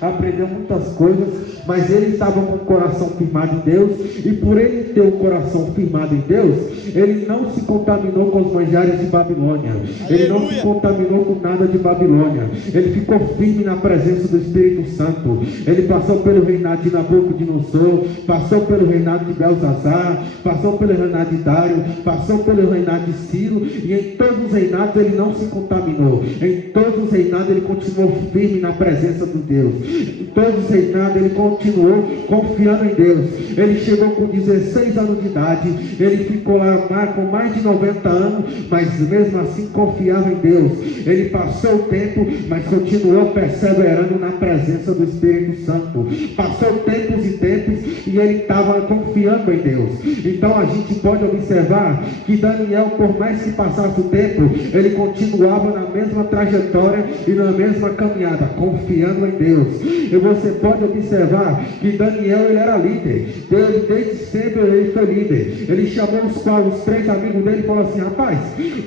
aprendeu muitas coisas, mas ele estava com o coração firmado em Deus, e por ele ter o coração firmado em Deus, ele não se contaminou com os manjares de Babilônia, ele não se contaminou com nada de Babilônia, ele ficou firme na presença do Espírito Santo. Ele passou pelo reinado de Nabucodonosor, passou pelo reinado de Belzazar, passou pelo reinado de Dário, passou pelo reinado de Ciro, e em todos os reinados ele não se contaminou, em todos os reinados ele continuou firme na presença de Deus. Em todos os reinados ele continuou confiando em Deus. Ele chegou com 16 anos de idade, ele ficou lá com mais de 90 anos, mas mesmo assim confiava em Deus. Ele passou o tempo, mas continuou perseverando na presença do Espírito Santo. Passou tempos e tempos, e ele estava confiando em Deus. Então a gente pode observar que Daniel, por mais que passasse o tempo, ele continuava na mesma trajetória e na mesma caminhada, confiando em Deus. E você pode observar que Daniel, ele era líder. Desde sempre ele foi líder. Ele chamou os 3 amigos dele e falou assim: rapaz,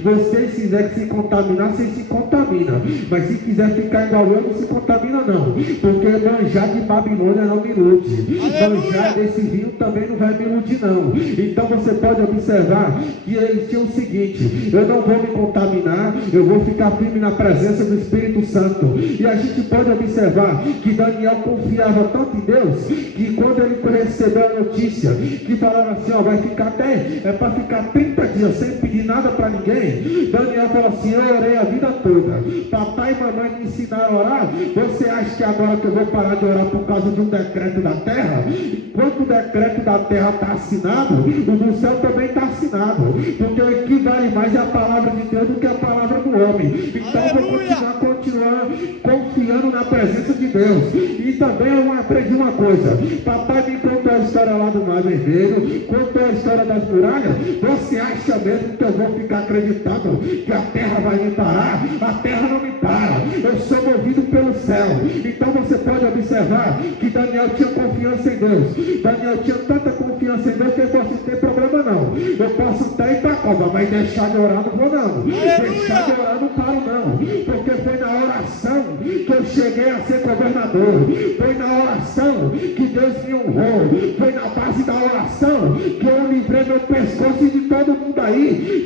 vocês quiserem se contaminar, vocês se contaminam, mas se quiser ficar igual eu, não se contamina não, porque manjar de Babilônia não me ilude, manjar desse vinho também não vai me iludir não. Então você pode observar que eles tinham o seguinte: eu não vou me contaminar, eu vou ficar firme na presença do Espírito Santo. E a gente pode observar que Daniel confiava tanto em Deus, que quando ele recebeu a notícia que falava assim: ó, vai ficar para ficar 30 dias sem pedir nada para ninguém, Daniel falou assim: eu orei a vida toda, papai e mamãe me ensinaram a orar, você acha que agora que eu vou parar de orar por causa de um decreto da terra? Enquanto o decreto da terra está assinado, o do céu também está assinado, porque o que vale mais é a palavra de Deus do que a palavra do homem. Então eu vou continuar confiando na presença de Deus. E também eu aprendi uma coisa: papai me contou a história lá do Mar Vermelho, contou a história das muralhas. Você acha mesmo que eu vou ficar acreditando que a terra vai me parar? A terra não me para, eu sou movido pelo céu. Então você pode observar que Daniel tinha confiança em Deus. Daniel tinha tanta confiança em Deus que ele falou assim: tem problema não, eu posso até ir para a cova, mas deixar de orar não vou não, deixar de orar não paro não, porque foi na oração que eu cheguei a ser governador, foi na oração que Deus me honrou, foi na base da oração que eu livrei meu pescoço e de todo mundo aí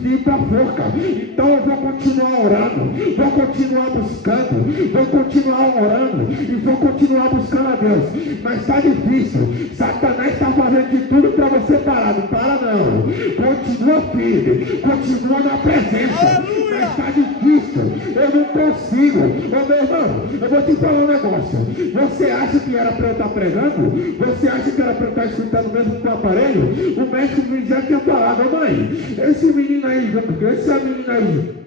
de ir para a forca. Então eu vou continuar orando, vou continuar buscando, vou continuar orando e vou continuar buscando a Deus. Mas está difícil, Satanás está fazendo de tudo para você parar. Não para não, continua firme, continua na presença. Mas está difícil, eu não consigo. Ô meu irmão, eu vou te falar um negócio: você acha que era para eu estar pregando? Você acha que era para eu estar escutando mesmo com o aparelho? O médico me já tinha falado: mãe, esse menino aí, essa menina aí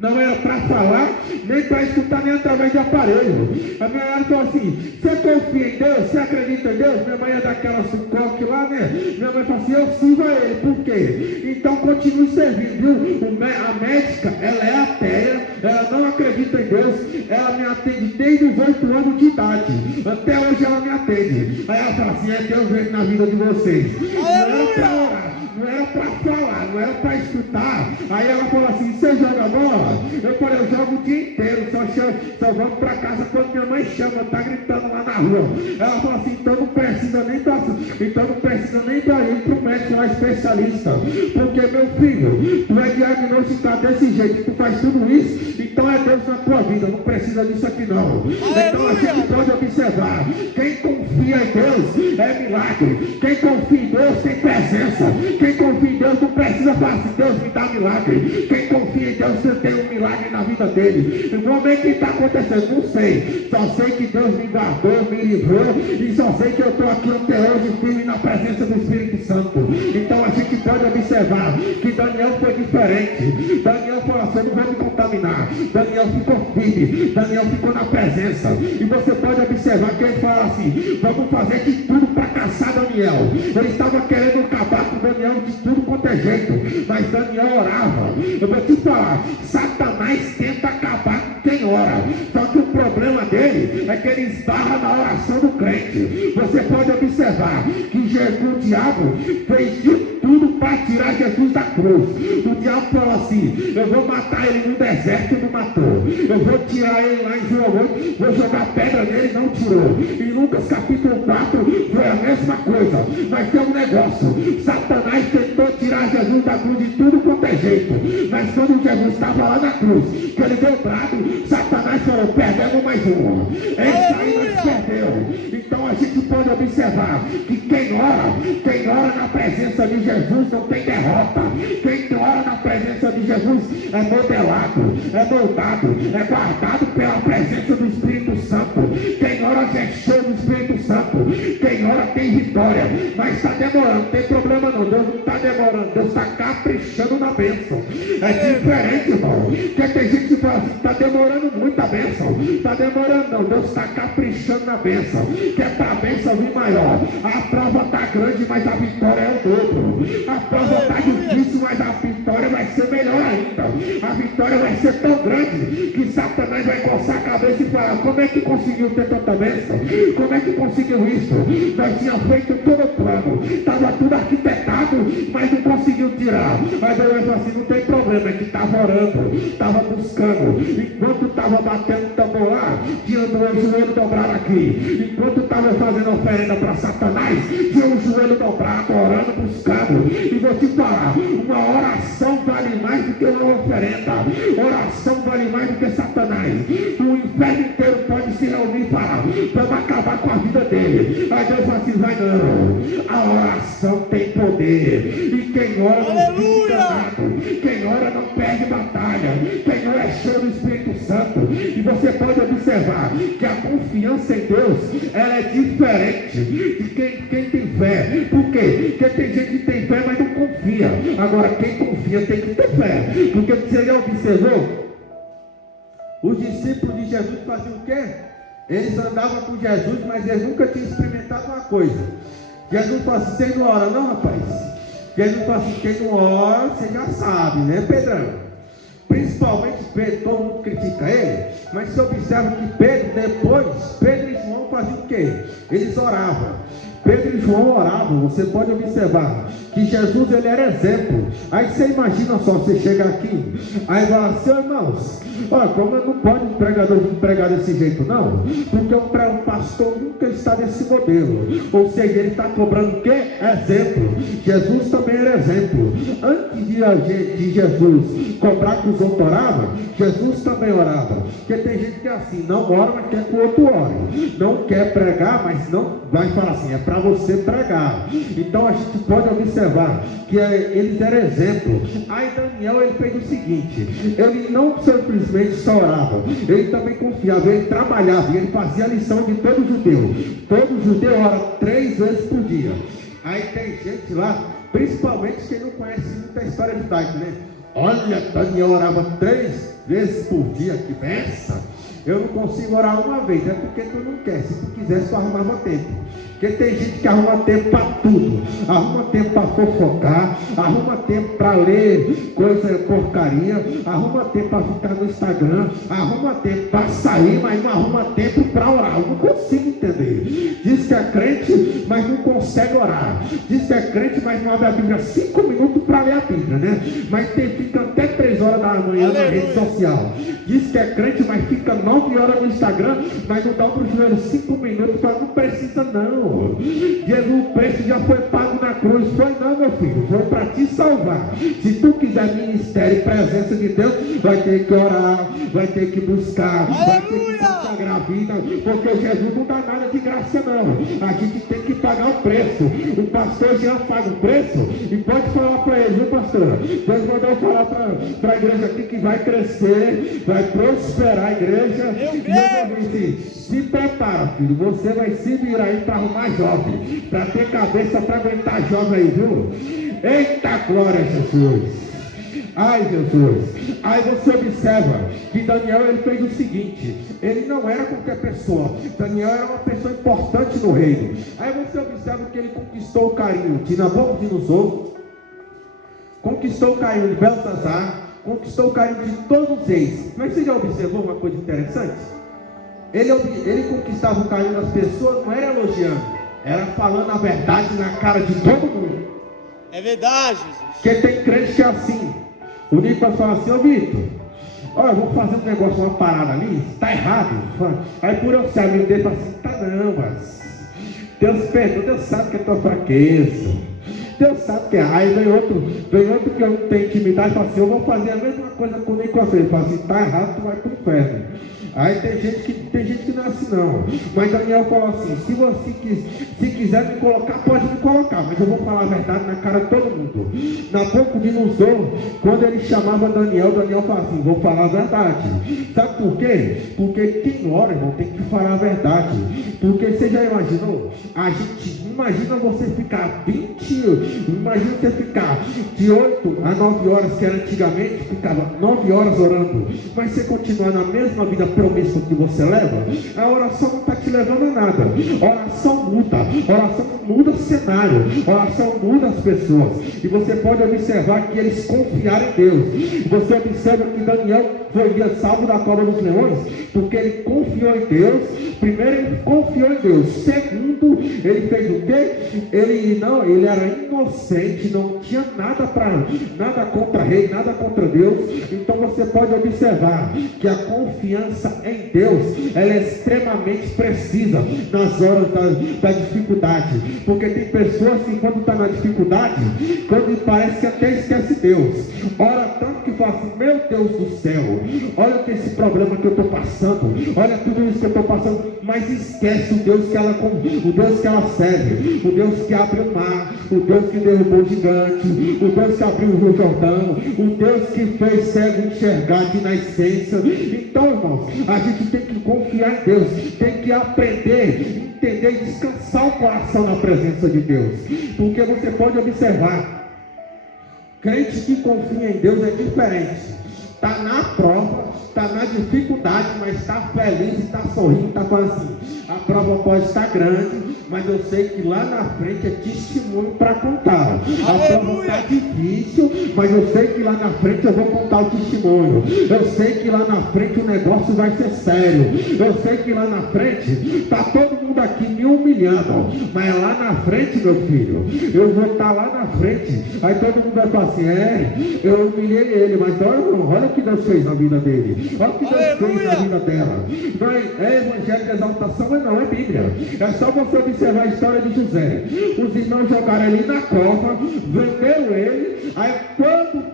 não era para falar, nem para escutar, nem através de aparelho. A minha mãe falou assim: você confia em Deus? Você acredita em Deus? Minha mãe é daquela sucoque lá, né? Minha mãe falou assim: eu sirvo a ele. Por quê? Então continue servindo, viu? A médica, ela é ateia, ela não acredita em Deus, ela me atende desde os 8 anos de idade, até hoje ela me atende. Aí ela fala assim: é Deus vendo na vida de vocês. Não era para orar, não era para falar, não era para escutar. Aí ela falou assim: você joga bola? Eu falei: eu jogo o dia inteiro, só vamos para casa quando minha mãe chama, tá gritando lá na rua. Ela falou assim: então não precisa nem para ir para o médico lá especialista, porque meu filho, tu é diagnosticado desse jeito, tu faz tudo isso, então é Deus na tua vida, não precisa disso aqui não. Então a gente pode observar: quem confia em Deus é milagre, quem confia em Deus tem presença, quem confia em Deus não precisa falar assim: Deus me dá milagre. Quem confia em Deus, você tem um milagre na vida dele. No momento que está acontecendo, não sei, só sei que Deus me guardou, me livrou, e só sei que eu estou aqui até hoje firme na presença do Espírito Santo. Então a gente pode observar que Daniel foi diferente. Daniel falou assim: eu não vou me contaminar. Daniel ficou firme, Daniel ficou na presença. E você pode observar que ele fala assim: vamos fazer de tudo para caçar Daniel. Ele estava querendo acabar com Daniel de tudo quanto é jeito, mas Daniel orava. Eu vou te falar: Satanás tenta acabar com quem ora, só que o problema dele é que ele esbarra na oração do crente. Você pode observar que Jesus, o diabo, fez de tudo tudo para tirar Jesus da cruz. O diabo falou assim: eu vou matar ele no deserto e não matou. Eu vou tirar ele lá em João 8, vou jogar pedra nele e não tirou. Em Lucas capítulo 4 foi a mesma coisa. Mas tem um negócio: Satanás tentou tirar Jesus da cruz de tudo quanto é jeito. Mas quando Jesus estava lá na cruz, que ele deu brado, Satanás falou: perdemos mais um. Esse aí nós perdeu. Então a gente pode observar que quem ora na presença de Jesus não tem derrota. Quem ora na presença de Jesus é modelado, é moldado, é guardado pela presença do Espírito Santo. Quem ora é cheio do Espírito Santo. Quem ora tem vitória. Mas está demorando, não tem problema não. Deus não está demorando, Deus está caprichando na bênção. É diferente, irmão. Porque tem gente que fala assim: está demorando muito a bênção. Está demorando não, Deus está caprichando na bênção. Que é para a bênção vir maior. A prova está grande, mas a vitória é o dobro. A prova está difícil, mas a vitória vai ser melhor ainda. A vitória vai ser tão grande que Satanás vai coçar a cabeça e falar: como é que conseguiu ter tanta bênção? Como é que conseguiu isso? Nós tínhamos feito todo o plano, estava tudo arquitetado, mas não conseguiu tirar. Aí Deus falou assim: não tem problema, é que estava orando, estava buscando. Enquanto estava batendo tambor lá, tinha o joelho dobrado aqui. Enquanto estava fazendo oferenda para Satanás, tinha o joelho dobrado, orando, buscando. E vou te falar: uma oração vale mais do que uma oferenda. Oração vale mais do que Satanás. O inferno inteiro pode se reunir e falar: vamos acabar com a vida dele. Aí Deus fala assim: vai não. A oração tem poder. E quem ora não fica enganado. Quem ora não perde batalha. Quem ora é cheio do Espírito Santo. E você pode observar que a confiança em Deus, ela é diferente de quem tem fé. Por quê? Porque tem gente que tem fé, mas não confia. Agora, quem confia tem que ter fé. Porque você já observou? Os discípulos de Jesus faziam o quê? Eles andavam com Jesus, mas eles nunca tinham experimentado uma coisa. Jesus falou assim: você não ora não, rapaz? Jesus falou assim: quem não ora, você já sabe, né, Pedrão? Principalmente Pedro, todo mundo critica ele, mas você observa que Pedro e João faziam o quê? Eles oravam. Pedro e João oravam. Você pode observar que Jesus, ele era exemplo. Aí você imagina só, você chega aqui, aí fala assim: irmãos, olha, como não pode um pregador pregar desse jeito não, porque um pastor nunca está nesse modelo. Ou seja, ele está cobrando o quê? Exemplo. Jesus também era exemplo. Antes de Jesus cobrar que os outros oravam, Jesus também orava. Porque tem gente que é assim: não ora, mas quer que o outro ore. Não quer pregar, mas não vai falar assim: é para você pregar. Então a gente pode observar que eles eram exemplo. Aí Daniel, ele fez o seguinte: ele não simplesmente só orava, ele também confiava, ele trabalhava, ele fazia a lição de todo judeu. Todo judeu ora 3 vezes por dia. Aí tem gente lá, principalmente quem não conhece muita história judaica, né? Olha, Daniel orava 3 vezes por dia, que benção! Eu não consigo orar uma vez, é porque tu não quer. Se tu quisesse, tu arrumava tempo. Porque tem gente que arruma tempo para tudo. Arruma tempo para fofocar, arruma tempo para ler coisa porcaria, arruma tempo para ficar no Instagram, arruma tempo para sair, mas não arruma tempo para orar. Eu não consigo entender. Diz que é crente, mas não consegue orar. Diz que é crente, mas não abre a Bíblia 5 minutos para ler a Bíblia, né? Mas fica até 3 horas da manhã na rede social. Diz que é crente, mas fica 9 horas no Instagram, mas não dobra o joelho 5 minutos, fala: não precisa não. Jesus, o preço já foi pago na cruz. Foi não, meu filho, foi para te salvar. Se tu quiser ministério e presença de Deus, vai ter que orar, vai ter que buscar, vai ter que consagrar a vida, porque Jesus não dá nada de graça não. A gente tem que pagar o preço. O pastor já paga o preço e pode falar para ele: viu, pastor? Deus mandou falar para a igreja aqui que vai crescer, vai prosperar a igreja. E eu disse: se prepara, filho, você vai se virar aí para arrumar jovem, para ter cabeça para aguentar jovem aí, viu? Eita glória, Jesus! Ai, Jesus! Aí você observa que Daniel, ele fez o seguinte: ele não era qualquer pessoa. Daniel era uma pessoa importante no reino. Aí você observa que ele conquistou o carinho de Nabucodonosor, conquistou o carinho de Beltesazar, conquistou o carinho de todos os reis. Mas você já observou uma coisa interessante? Ele conquistava o carinho das pessoas, não era elogiando, era falando a verdade na cara de todo mundo. É verdade, Jesus. Porque tem crente que é assim. O Nicolas fala assim: ô Vitor, olha, eu vou fazer um negócio, uma parada ali, está errado. Aí por eu ser amigo dele, fala assim: tá não, mas Deus perdoa, Deus sabe que é tua fraqueza. Deus sabe que é. Aí vem outro que eu não tenho intimidade e fala assim: eu vou fazer a mesma coisa com o Nicolas. Ele fala assim: tá errado, tu vai pro inferno. Aí tem gente que não é assim não. Mas Daniel falou assim: se quiser me colocar, pode me colocar, mas eu vou falar a verdade na cara de todo mundo. Nabucodonosor, quando ele chamava Daniel falava assim: vou falar a verdade. Sabe por quê? Porque quem ora, irmão, tem que falar a verdade. Porque você já imaginou? Imagina você ficar imagina você ficar de 8 a 9 horas, que era antigamente, ficava 9 horas orando, mas você continuar na mesma vida promíscua que você leva, a oração não está te levando a nada. Oração muda cenário, oração muda as pessoas. E você pode observar que eles confiaram em Deus. Você observa que Daniel foi salvo da cova dos leões, porque ele confiou em Deus. Primeiro, ele confiou em Deus. Segundo, ele fez o quê? Ele era inocente, não tinha nada contra rei, nada contra Deus. Então você pode observar que a confiança em Deus, ela é extremamente precisa nas horas da dificuldade. Porque tem pessoas que quando está na dificuldade, quando parece que até esquece Deus, ora tanto que fala assim: meu Deus do céu, olha que esse problema que eu estou passando, olha tudo isso que eu estou passando, mas esquece o Deus que ela serve, o Deus que abre o mar, o Deus que derrubou o gigante, o Deus que abriu o Rio Jordão, o Deus que fez cego enxergar de nascença. Então, irmãos, a gente tem que confiar em Deus, tem que aprender, entender e descansar o coração na presença de Deus. Porque você pode observar, crente que confia em Deus é diferente. Está na prova, está na dificuldade, mas está feliz, está sorrindo, está falando assim: a prova pode estar grande, mas eu sei que lá na frente é testemunho para contar. A prova está difícil, mas eu sei que lá na frente eu vou contar o testemunho. Eu sei que lá na frente o negócio vai ser sério. Eu sei que lá na frente está todo mundo aqui me humilhando, mas lá na frente, meu filho, eu vou estar lá na frente. Aí todo mundo vai falar assim: eu humilhei ele, mas olha o que Deus fez na vida dele, olha o que Deus fez na vida dela. Não é evangelho de exaltação, mas não é Bíblia. É só você observar a história de José. Os irmãos jogaram ele na cova, venderam ele. Aí quando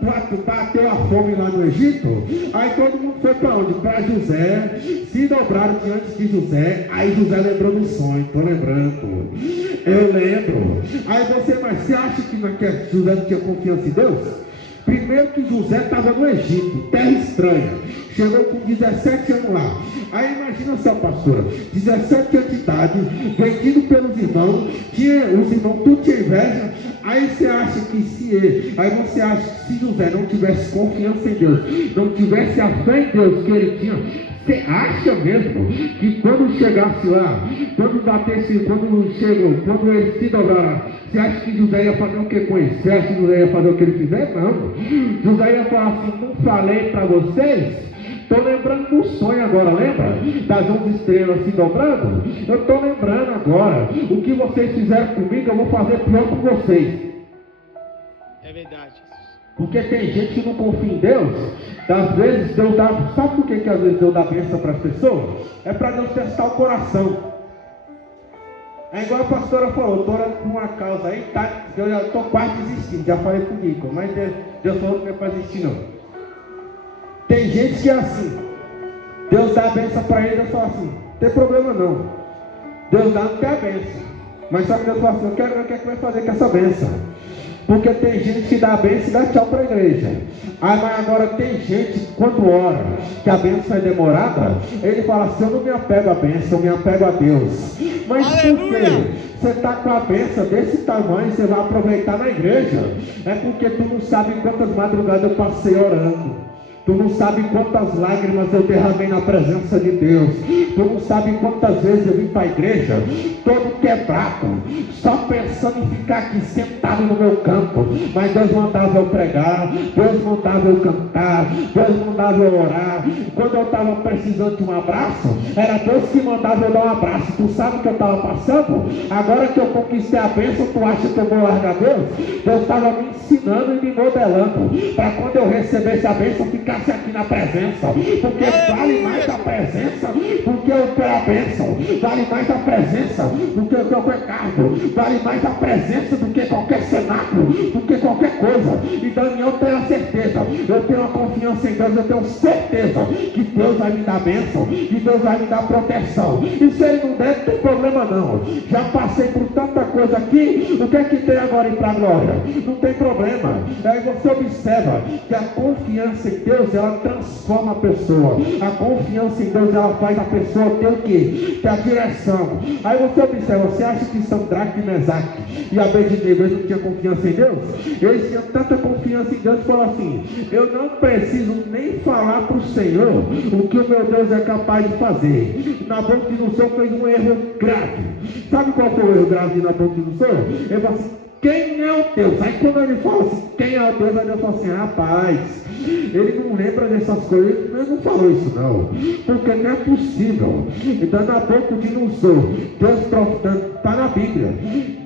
bateu a fome lá no Egito, aí todo mundo foi para onde? Para José, se dobraram diante de José. Aí José lembrou do sonho. Estou lembrando, eu lembro. Aí você acha que José não tinha confiança em Deus? Primeiro que José estava no Egito, terra estranha, chegou com 17 anos lá. Aí imagina só, pastora, 17 anos de idade, vendido pelos irmãos, os irmãos tudo tinha inveja. Aí você acha que se José não tivesse confiança em Deus, não tivesse a fé em Deus que ele tinha, você acha mesmo que quando chegasse lá, quando ele se dobrar, você acha que José ia fazer o que com ele? Você acha que José ia fazer o que ele fizer? Não. José ia falar assim: não falei para vocês? Estou lembrando do sonho agora, lembra? Das 11 estrelas se dobrando? Eu estou lembrando agora. O que vocês fizeram comigo, eu vou fazer pior com vocês. É verdade. Porque tem gente que não confia em Deus. Às vezes Deus dá. Sabe por que às vezes Deus dá bênção para as pessoas? É para Deus testar o coração. É igual a pastora falou: estou orando por uma causa aí, tá? Eu já estou quase desistindo. Já falei com o Nico, mas Deus falou que não é para desistir não. Tem gente que é assim. Deus dá a bênção para ele, Deus fala assim: não tem problema não. Deus dá, não quer a bênção. Mas só que Deus fala assim: eu quero ver o que é que vai fazer com essa bênção. Porque tem gente que dá a bênção e dá tchau para a igreja. Mas agora tem gente que quando ora, que a bênção é demorada, ele fala assim: eu não me apego à bênção, eu me apego a Deus. Mas por quê? Você está com a bênção desse tamanho, você vai aproveitar na igreja. É porque tu não sabe quantas madrugadas eu passei orando. Tu não sabe quantas lágrimas eu derramei na presença de Deus. Tu não sabe quantas vezes eu vim para a igreja todo quebrado, só pensando em ficar aqui sentado no meu canto. Mas Deus mandava eu pregar, Deus mandava eu cantar, Deus mandava eu orar. Quando eu estava precisando de um abraço, era Deus que mandava eu dar um abraço. Tu sabe o que eu estava passando? Agora que eu conquistei a bênção, tu acha que eu vou largar Deus? Deus estava me ensinando e me modelando, para quando eu recebesse a bênção, ficasse aqui na presença. Porque vale mais a presença do que a bênção. Vale mais a presença do que o pecado. Vale mais a presença do que qualquer cenáculo, do que qualquer coisa. E Daniel tem a certeza, eu tenho a confiança em Deus, eu tenho certeza que Deus vai me dar bênção, que Deus vai me dar proteção. E se Ele não der, não tem problema não. Já passei por tanta coisa aqui, o que é que tem agora ir para a glória? Não tem problema. Aí você observa que a confiança em Deus, ela transforma a pessoa. A confiança em Deus, ela faz a pessoa ter o quê? Ter a direção. Aí você observa, você acha que Sadraque, Mesaque e Abednego, eles não tinham confiança em Deus? Eles tinham tanta confiança em Deus que falaram assim: eu não preciso nem falar para o Senhor o que o meu Deus é capaz de fazer. Nabucodonosor fez um erro grave. Sabe qual foi o erro grave de Nabucodonosor? Ele falou assim: quem é o Deus? Aí quando ele fala assim, quem é o Deus? Aí Deus fala assim: rapaz, ele não lembra dessas coisas. Ele não falou isso não, porque não é possível. Então Nabucodonosor, Deus profetando, está na Bíblia,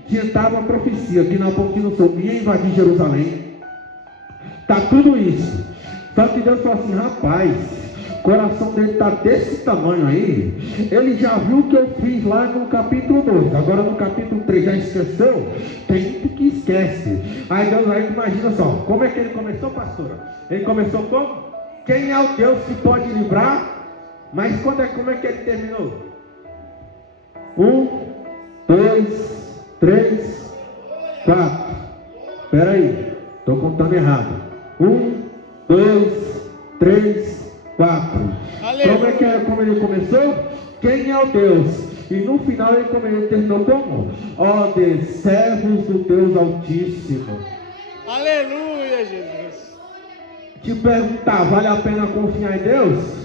estava a profecia que Nabucodonosor ia invadir Jerusalém. Está tudo isso. Só que Deus fala assim: rapaz, o coração dele está desse tamanho aí. Ele já viu o que eu fiz lá no capítulo 2. Agora no capítulo 3 já esqueceu? Tem muito que esquece. Aí Deus, aí imagina só, como é que ele começou, pastora? Ele começou como? Quem é o Deus que pode livrar? Mas como é que ele terminou? 1, 2, 3, 4. Espera aí, estou contando errado. 1, 2, 3, 4. Como ele começou? Quem é o Deus? E no final ele terminou como? Ó Deus, servos do Deus Altíssimo. Aleluia, Jesus. Te perguntar, vale a pena confiar em Deus?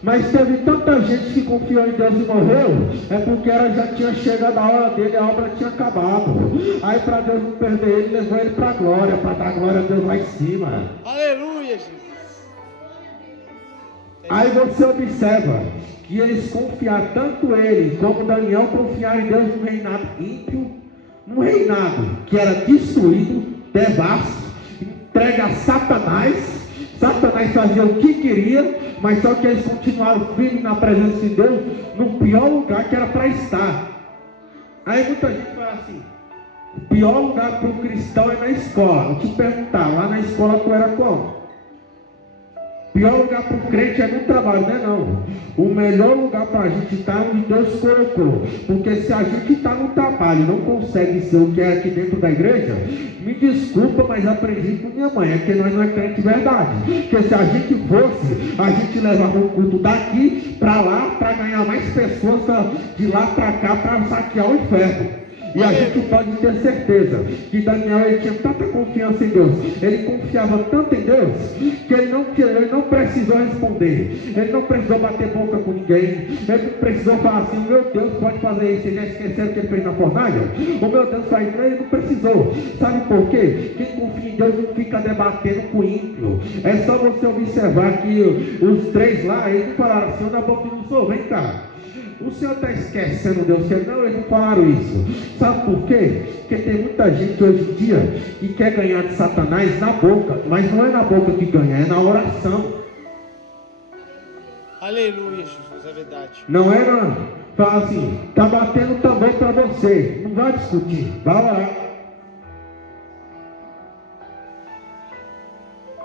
Mas teve tanta gente que confiou em Deus e morreu, é porque ela já tinha chegado a hora dele, a obra tinha acabado. Aí para Deus não perder ele, levou ele para a glória, para dar glória a Deus lá em cima. Aleluia, Jesus. Aí você observa que eles confiaram, tanto ele como Daniel confiaram em Deus no reinado ímpio, num reinado que era destruído, devasto, entregue a Satanás. Satanás fazia o que queria, mas só que eles continuaram firmes na presença de Deus, no pior lugar que era para estar. Aí muita gente fala assim: o pior lugar para um cristão é na escola. Vou te perguntar, lá na escola tu era como? O pior lugar para o crente é no trabalho, não é não? O melhor lugar para a gente estar é onde Deus colocou. Porque se a gente está no trabalho e não consegue ser o que é aqui dentro da igreja, me desculpa, mas aprendi com minha mãe, é que nós não é crente de verdade. Porque se a gente fosse, a gente levava um culto daqui para lá, para ganhar mais pessoas de lá para cá, para saquear o inferno. E a gente pode ter certeza que Daniel, ele tinha tanta confiança em Deus, ele confiava tanto em Deus, que ele não precisou responder, ele não precisou bater boca com ninguém, ele não precisou falar assim: o meu Deus pode fazer isso, ele já esqueceu o que ele fez na fornalha? O meu Deus faz isso, ele não precisou. Sabe por quê? Quem confia em Deus não fica debatendo com o ímpio. É só você observar que os três lá, eles não falaram assim: Nabucodonosor, vem cá, o senhor está esquecendo Deus? Não, eles não falaram isso. Sabe por quê? Porque tem muita gente hoje em dia que quer ganhar de Satanás na boca, mas não é na boca que ganha, é na oração. Aleluia, Jesus, é verdade. Não é não. Fala assim: está batendo também para você. Não vai discutir, vai orar.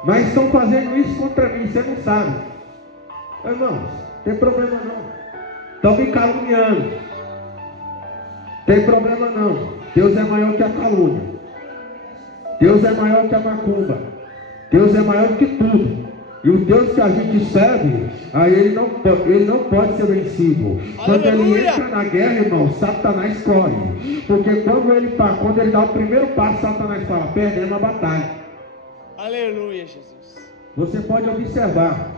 Mas estão fazendo isso contra mim, você não sabe. Irmãos, não tem problema não. Estão me caluniando. Tem problema não. Deus é maior que a calúnia. Deus é maior que a macumba. Deus é maior que tudo. E o Deus que a gente serve, aí ele não pode ser vencido. Quando ele entra na guerra, irmão, Satanás corre. Porque quando ele dá o primeiro passo, Satanás fala: perdemos a batalha. Aleluia, Jesus. Você pode observar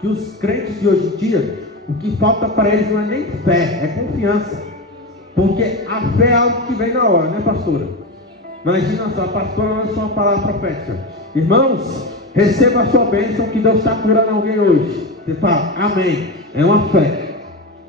que os crentes de hoje em dia, o que falta para eles não é nem fé, é confiança. Porque a fé é algo que vem na hora, né, pastora? Imagina só, a pastora lançou uma palavra profética. Irmãos, receba a sua bênção que Deus está curando alguém hoje. Você fala, amém. É uma fé.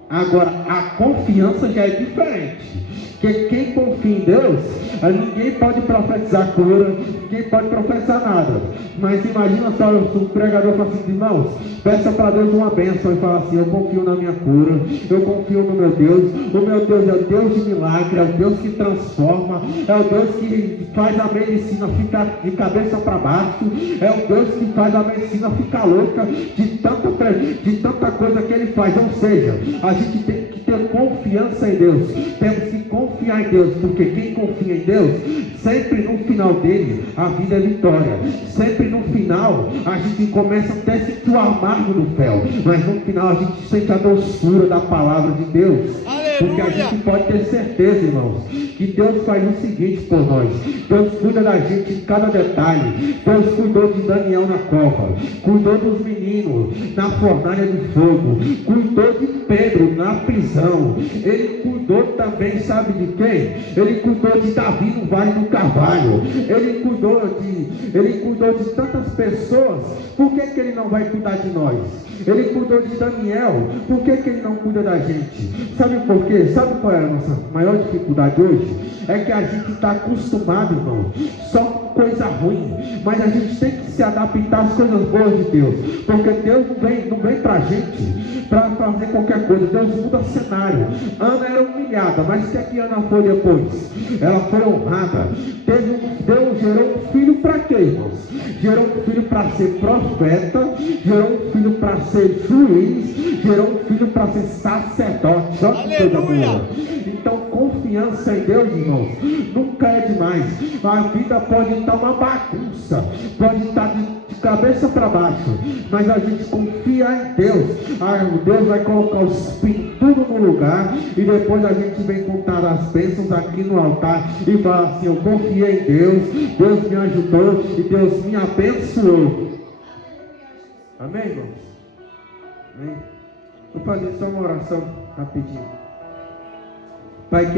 Agora, a confiança já é diferente. Porque quem confia em Deus, ninguém pode profetizar cura, ninguém pode profetizar nada. Mas imagina só, o pregador fala assim, irmãos, peça para Deus uma bênção e fala assim, eu confio na minha cura, eu confio no meu Deus, o meu Deus é o Deus de milagre, é o Deus que transforma, é o Deus que faz a medicina ficar de cabeça para baixo, é o Deus que faz a medicina ficar louca de tanta coisa que Ele faz. Ou seja, a gente tem que ter confiança em Deus, temos que confiar em Deus, porque quem confia em Deus, sempre no final dele, a vida é vitória. Sempre no final, a gente começa até a sentir o amargo do fel, mas no final a gente sente a doçura da palavra de Deus. Porque a gente pode ter certeza, irmãos, que Deus faz o seguinte por nós. Deus cuida da gente em cada detalhe. Deus cuidou de Daniel na cova, cuidou dos meninos na fornalha de fogo, cuidou de Pedro na prisão. Ele cuidou também, sabe de quem? Ele cuidou de Davi no Vale do Carvalho. Ele cuidou de tantas pessoas. Por que Ele não vai cuidar de nós? Ele cuidou de Daniel. Por que Ele não cuida da gente? Sabe por quê? Sabe qual é a nossa maior dificuldade hoje? É que a gente está acostumado, irmão, só com coisa ruim. Mas a gente tem que se adaptar às coisas boas de Deus. Porque Deus não vem pra gente para fazer qualquer coisa. Deus muda cenário. Ana era humilhada, mas o que Ana foi depois? Ela foi honrada. Deus gerou um filho para quê, irmãos? Gerou um filho para ser profeta, gerou um filho para ser juiz, gerou um filho para ser sacerdote. Olha que coisa boa. Então, confiança em Deus, irmãos, nunca é demais. A vida pode estar uma bagunça, pode estar de cabeça para baixo, mas a gente confia em Deus. Deus vai colocar os espinhos tudo no lugar, e depois a gente vem contar as bênçãos aqui no altar e fala assim, eu confiei em Deus, Deus me ajudou e Deus me abençoou. Amém, irmãos? Amém? Vou fazer só uma oração rapidinho. Pai, que